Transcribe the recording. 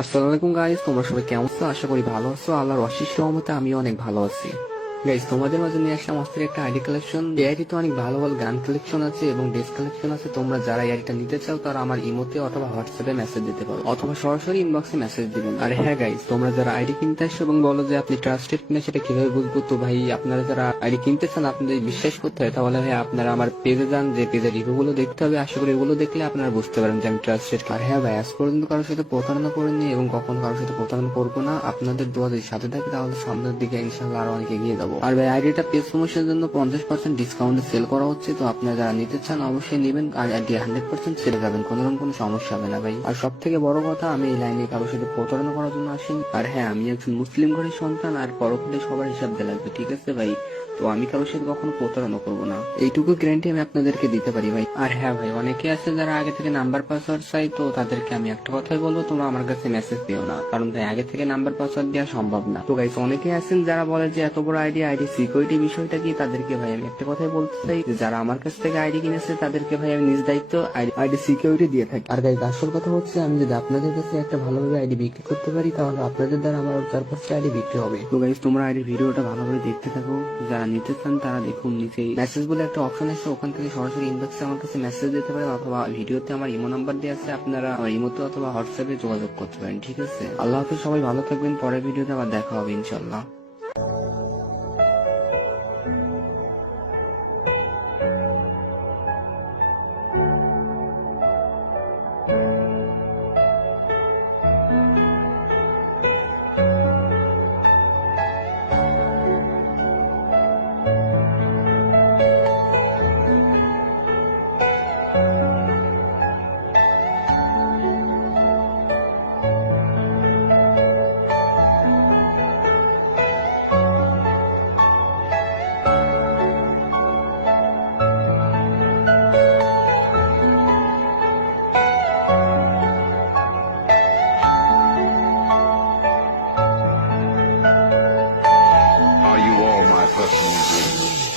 আসসালামু আলাইকুম গাইস, তোমরা সবাই কেমন আছো? আশা করি ভালো আছো। আল্লাহর অশেষ রহমতে আমিও অনেক ভালো আছি। গাইস, তোমাদের মাঝে নিয়ে আসলাম অস্থির একটা আইডি কালেকশন। এই আইডিতে অনেক ভালো ভালো গান কালেকশন আছে এবং ড্রেস কালেকশন আছে। তোমরা যারা এই আইডিটা নিতে চাও তারা আমার ইমোতে অথবা হোয়াটসঅ্যাপে মেসেজ দিতে পারো অথবা সরাসরি ইনবক্সে মেসেজ দিবেন। আর হ্যাঁ গাইস, তোমরা যারা আইডি কিনতে আসছো এবং বলো যে আপনি ট্রাস্টেড কিনা সেটা কিভাবে বুঝবো? তো ভাই, আপনারা যারা আইডি কিনতে চান আপনাদের বিশ্বাস করতে হয়, তাহলে ভাই আপনারা আমার পেজে যান, যে পেজের রিভিউ গুলো দেখতে হবে। আশা করি এগুলো দেখলে আপনারা বুঝতে পারেন যে আমি ট্রাস্টেড। আর হ্যাঁ ভাই, আজ পর্যন্ত কারোর সাথে প্রতারণা করিনি এবং কখনো কারোর সাথে প্রতারণা করবো না। আপনাদের দোয়া যদি সাথে থাকে তাহলে সামনের দিকে ইনশাল্লাহ আরো অনেক এগিয়ে যাবো। আর ভাই, আইডিটা পেজ প্রমোশনের জন্য 50% ডিসকাউন্টে সেল করা হচ্ছে। তো আপনারা যারা নিতে চান অবশ্যই নেবেন, আর আইডি 100% সেলে যাবেন, কোনো সমস্যা হবে না ভাই। আর সব থেকে বড় কথা, আমি এই লাইনে কারোর সাথে প্রতারণা করার জন্য আসিনি। আর হ্যাঁ, আমি একজন মুসলিম ঘরের সন্তান, আর পরকালে সবার হিসাব দেওয়া লাগবে, ঠিক আছে ভাই? তো আমি কারোর সাথে কখনো প্রতারণা করবো না, এইটুকু গ্যারান্টি আমি আপনাদেরকে দিতে পারি ভাই। আর হ্যাঁ ভাই, অনেকে আছে যারা আগে থেকে নাম্বার পাসওয়ার্ড চাই, তো তাদেরকে আমি একটা কথাই বলবো, তোমরা আমার কাছে মেসেজ দিও না, কারণ ভাই আগে থেকে নাম্বার পাসওয়ার্ড দেওয়া সম্ভব না। তো গাইস, অনেকে আছেন যারা বলে যে এত বড় আইডি সিকিউরিটি বিষয়টা কি, তাদেরকে ভাই আমি একটা কথাই বলতে চাই, যে যারা আমার কাছ থেকে আইডি কিনেছে তাদেরকে ভাই আমি নিজ দায়িত্ব আইডি সিকিউরিটি দিয়ে থাকি। আর গাইস, আসল কথা হচ্ছে, আমি যদি আপনাদের কাছে একটা ভালোভাবে আইডি বিক্রি করতে পারি, তাহলে আপনাদের দ্বারা আমার 4-5টা আইডি বিক্রি হবে। তো গাইস, তোমরা আইডির ভিডিওটা ভালোভাবে দেখতে থাকো। যারা নিতে চান তারা দেখুন, নিচে মেসেজ বলে একটা অপশন আছে, ওখান থেকে সরাসরি ইনবক্সে আমার কাছে মেসেজ দিতে পারেন, অথবা ভিডিওতে আমার ইমো নাম্বার দেওয়া আছে, আপনারা আমার ইমোতে অথবা হোয়াটসঅ্যাপে যোগাযোগ করতে পারেন, ঠিক আছে? আল্লাহ হাফেজ, সবাই ভালো থাকবেন। পরের ভিডিওতে আবার দেখা হবে ইনশাল্লাহ। Are you all my personal dreams?